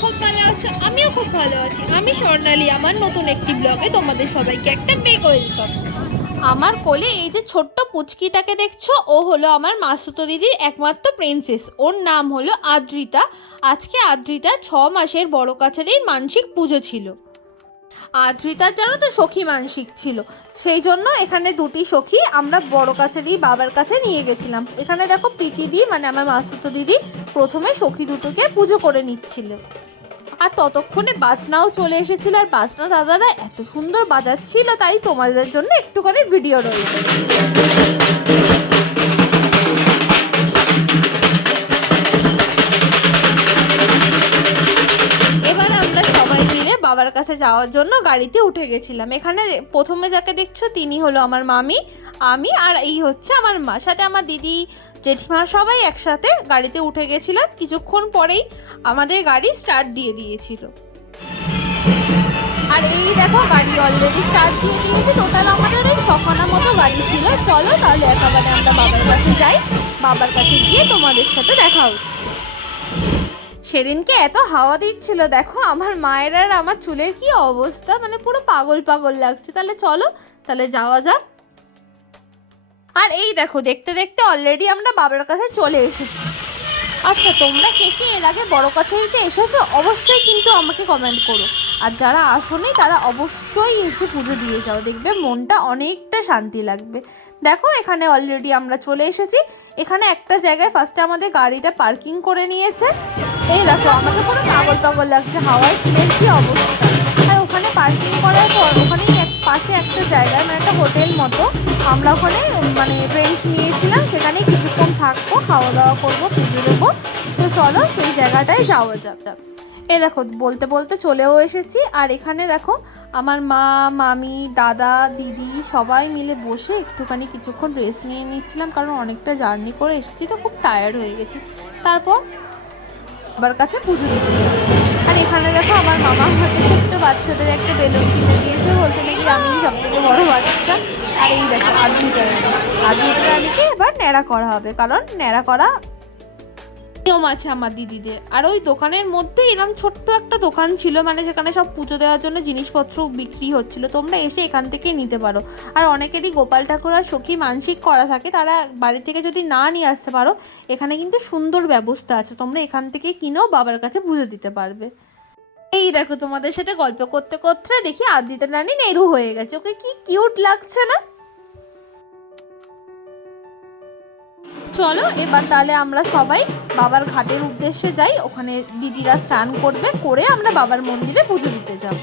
খুব ভালো আছো। আমিও খুব ভালো আছি। আমি স্বর্ণালী, আমার নতুন একটি ব্লগে তোমাদের সবাইকে একটা বেগ ওয়েলকাম আমার কোলে এই যে ছোট্ট পুচকিটাকে দেখছ, ও হলো আমার মাসুতো দিদির একমাত্র প্রিন্সেস ওর নাম হলো আদ্রিতা। আজকে আদ্রিতা ছ মাসের বড় কাছারির মানসিক পুজো ছিল। আদ্রিতার জানো তো সখী মানসিক ছিল। সেই জন্য এখানে দুটি সখী আমরা বড় কাছারি বাবার কাছে নিয়ে গেছিলাম। এখানে দেখো প্রীতি দি মানে আমার মাসুতো দিদি, প্রথমে সখী দুটোকে পুজো করে নিচ্ছিল। আর ততক্ষণে বাজনাও চলে এসেছিল। আর বাজনা দাদারা এত সুন্দর বাজাচ্ছিল, তাই তোমাদের জন্য একটুখানি ভিডিও রয়েছে যাওয়ার জন্য গাড়িতে উঠে গেছিলাম। এখানে প্রথমে যাকে দেখছ তিনি হলো আমার মামি, আমি আর এই হচ্ছে আমার মা। সাথে আমার দিদি, জেঠিমা সবাই একসাথে গাড়িতে উঠে গেছিলাম। কিছুক্ষণ পরেই আমাদের গাড়ি স্টার্ট দিয়ে দিয়েছিল। আর এই দেখো, গাড়ি অলরেডি স্টার্ট দিয়ে দিয়েছে। টোটাল আমাদের এই ছখানা মতো গাড়ি ছিল। চলো তাহলে একেবারে আমরা বাবার কাছে যাই। বাবার কাছে গিয়ে তোমাদের সাথে দেখা হচ্ছে। সেদিনকে এত হাওয়া দিচ্ছিল, দেখো আমার মায়ের আর আমার চুলের কি অবস্থা মানে পুরো পাগল পাগল লাগছে। তাহলে চলো, তাহলে যাওয়া যাক। আর এই দেখো, দেখতে দেখতে অলরেডি আমরা বাবার কাছে চলে এসেছি। আচ্ছা তোমরা কে কে এর আগে বড় কাছারিতে এসেছ? অবশ্যই কিন্তু আমাকে কমেন্ট করো। আর যারা আসোনি, তারা অবশ্যই এসে পুজো দিয়ে যাও, দেখবে মনটা অনেকটা শান্তি লাগবে। দেখো, এখানে অলরেডি আমরা চলে এসেছি। এখানে একটা জায়গায় ফার্স্টে আমাদের গাড়িটা পার্কিং করে নিয়েছে। এই দেখো আমাকে পুরো পাগল পাগল লাগছে হাওয়ায় চুলের কি অবস্থা? আর ওখানে পার্কিং করার পর, ওখানেই এক পাশে একটা জায়গায় মানে একটা হোটেল মতো, আমরা ওখানে মানে রেন্ট নিয়েছিলাম, সেখানে কিছুক্ষণ থাকব, খাওয়া দাওয়া করব, পুজো দেবো। তো চলো, সেই জায়গাটায় যাওয়া যাক। এ দেখো, বলতে বলতে চলেও এসেছি। আর এখানে দেখো, আমার মা, মামি, দাদা, দিদি সবাই মিলে বসে একটুখানি কিছুক্ষণ রেস্ট নিয়ে নিচ্ছিলাম, কারণ অনেকটা জার্নি করে এসেছি, তো খুব টায়ার্ড হয়ে গেছি। তারপর আবার কাছে পুজো আর এখানে দেখো, আমার মামা আমাকে ছোট্ট বাচ্চাদের একটা বেলুন কিনে দিয়েছে, বলছে নাকি আমি সব থেকে বড় বাচ্চা। আর এই দেখো আধুনিকা আধুনিকা রানীকে এবার ন্যাড়া করা হবে, কারণ ন্যাড়া করা নিয়ম আছে আমার দিদিদের। আর ওই দোকানের মধ্যে এরকম ছোট্ট একটা দোকান ছিল মানে সেখানে সব পুজো দেওয়ার জন্য জিনিসপত্র বিক্রি হচ্ছিল। তোমরা এসে এখান থেকে নিতে পারো। আর অনেকেরই গোপাল ঠাকুর আর সখী মানসিক করা থাকে, তারা বাড়ি থেকে যদি না নিয়ে আসতে পারো, এখানে কিন্তু সুন্দর ব্যবস্থা আছে। তোমরা এখান থেকে কিনেও বাবার কাছে পুজো দিতে পারবে। এই দেখো তোমাদের সাথে গল্প করতে করতে দেখি আদিত্য রানী নেরু হয়ে গেছে। ওকে কি কিউট লাগছে না? চলো, এবার তাহলে আমরা সবাই বাবার ঘাটের উদ্দেশ্যে যাই। ওখানে দিদিরা স্নান করবে, করে আমরা বাবার মন্দিরে পুজো দিতে যাব।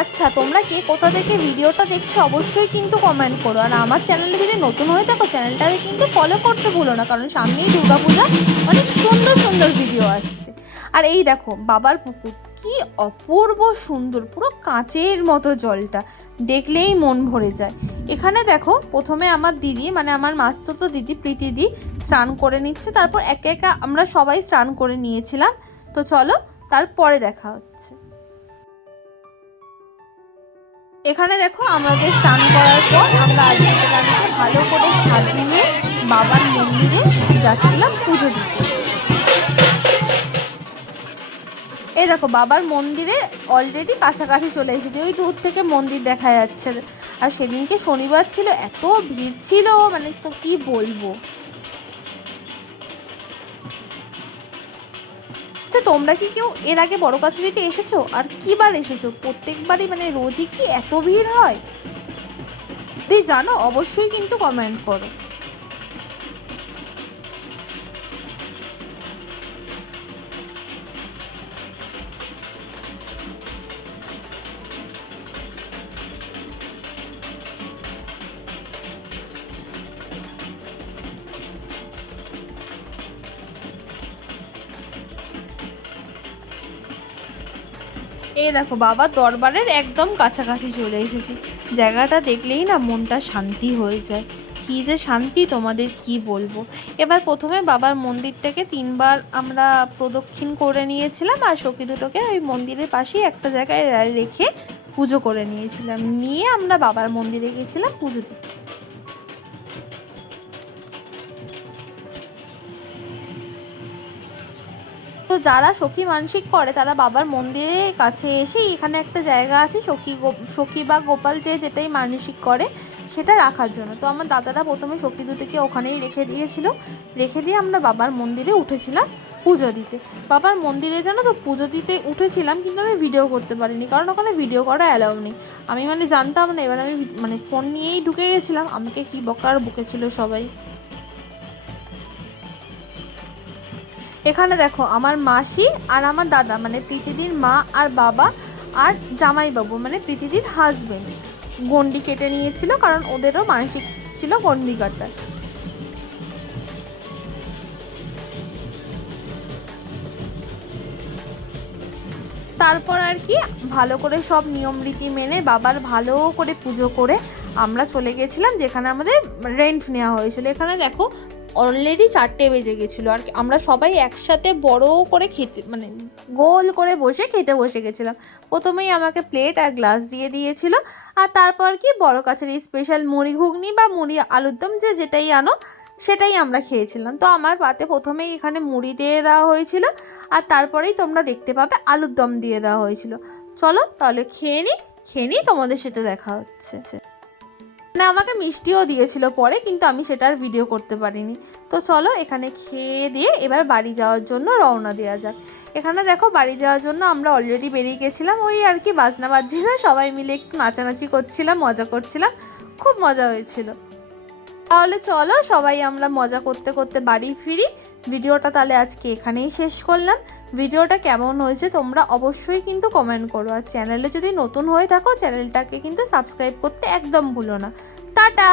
আচ্ছা তোমরা কে কোথা থেকে ভিডিওটা দেখছ অবশ্যই কিন্তু কমেন্ট করো। আর আমার চ্যানেলে যদি নতুন হয়ে থাকো চ্যানেলটাকে কিন্তু ফলো করতে ভুলো না, কারণ সামনেই দুর্গাপূজা, অনেক সুন্দর সুন্দর ভিডিও আসছে। আর এই দেখো, বাবার পুকুর। কি অপূর্ব সুন্দর, পুরো কাঁচের মতো জলটা। দেখলেই মন ভরে যায়। এখানে দেখো, প্রথমে আমার দিদি মানে আমার মাস্ততো দিদি, প্রীতি দি, স্নান করে নিচ্ছে। তারপর একে একে আমরা সবাই স্নান করে নিয়েছিলাম। তো চলো, তারপরে দেখা হচ্ছে। এখানে দেখো, আমাদের স্নান করার পর আমরা আজকে ভালো করে সাজিয়ে বাবার মন্দিরে যাচ্ছিলাম পুজো দিতে। এই দেখো, বাবার মন্দিরে অলরেডি কাছাকাছি চলে এসেছে। ওই দূর থেকে মন্দির দেখা যাচ্ছে। আর সেদিনকে শনিবার ছিল, এত ভিড় ছিল মানে তো কি বলব? আচ্ছা তোমরা কি কেউ এর আগে বড় কাছারিতে এসেছ? আর কিবার এসেছ? প্রত্যেকবারই মানে রোজই কি এত ভিড় হয়? তুই জানো, অবশ্যই কিন্তু কমেন্ট করো। এই দেখো বাবা, দরবারের একদম কাছাকাছি চলে এসেছি। জায়গাটা দেখলেই না মনটা শান্তি হয়ে যায়। কী যে শান্তি তোমাদের কি বলব? এবার প্রথমে বাবার মন্দিরটাকে তিনবার আমরা প্রদক্ষিণ করে নিয়েছিলাম আর সখী দুটোকে ওই মন্দিরের পাশেই একটা জায়গায় রেখে পুজো করে নিয়েছিলাম। নিয়ে আমরা বাবার মন্দিরে গেছিলাম পুজো দিতে। যারা সখী মানসিক করে, তারা বাবার মন্দিরের কাছে এসে এখানে একটা জায়গা আছে, সখী সখী বা গোপাল যে যেটাই মানসিক করে, সেটা রাখার জন্য। তো আমার দাদারা প্রথমে সখী দুটিকে ওখানেই রেখে দিয়েছিল। রেখে দিয়ে আমরা বাবার মন্দিরে উঠেছিলাম পুজো দিতে। বাবার মন্দিরে জানো তো পুজো দিতে উঠেছিলাম, কিন্তু আমি ভিডিও করতে পারিনি, কারণ ওখানে ভিডিও করা অ্যালাউ নেই। আমি মানে জানতাম না, এবার আমি মানে ফোন নিয়েই ঢুকে গেছিলাম, আমাকে কি বকার বকেছিল সবাই। এখানে দেখো আমার মাসি আর আমার দাদা মানে প্রীতিদির মা আর বাবা আর জামাইবাবু মানে প্রীতিদির হাজবেন্ড গন্ডি কেটে নিয়েছিল কারণ ওদেরও মানসিক ছিল গন্ডি কাটার তারপর আর কি ভালো করে সব নিয়ম রীতি মেনে বাবার ভালো করে পুজো করে আমরা চলে গেছিলাম যেখানে আমাদের রেন্ট নেওয়া হয়েছিল। এখানে দেখো অলরেডি চারটে বেজে গেছিল। আর আমরা সবাই একসাথে বড় করে খেতে মানে গোল করে বসে খেতে বসে গেছিলাম। প্রথমেই আমাকে প্লেট আর গ্লাস দিয়ে দিয়েছিল। আর তারপর কি, বড় কাছের স্পেশাল মুড়ি ঘুগনি বা মুড়ি আলুর দম যে যেটাই আনো, সেটাই আমরা খেয়েছিলাম। তো আমার পাতে প্রথমেই এখানে মুড়ি দিয়ে দেওয়া হয়েছিল। আর তারপরেই তোমরা দেখতে পাবে আলুর দম দিয়ে দেওয়া হয়েছিল। চলো তাহলে খেয়ে নিই খেয়ে নিই তোমাদের সাথে দেখা হচ্ছে। না, আমাকে মিষ্টিও দিয়েছিল পরে, কিন্তু আমি সেটার ভিডিও করতে পারিনি। তো চলো এখানে খেয়ে দিয়ে এবার বাড়ি যাওয়ার জন্য রওনা দেওয়া যাক। এখানে দেখো বাড়ি যাওয়ার জন্য আমরা অলরেডি বেরিয়ে গেছিলাম, ওই আর কি বাজনা বাজছিল সবাই মিলে একটু নাচানাচি করছিলাম, মজা করছিলাম, খুব মজা হয়েছিল। তাহলে চলো সবাই আমরা মজা করতে করতে বাড়ি ফিরি। ভিডিওটা তাহলে আজকে এখানেই শেষ করলাম। ভিডিওটা কেমন হয়েছে তোমরা অবশ্যই কিন্তু কমেন্ট করো। আর চ্যানেলে যদি নতুন হয়ে থাকো, চ্যানেলটাকে কিন্তু সাবস্ক্রাইব করতে একদম ভুলো না। টাটা!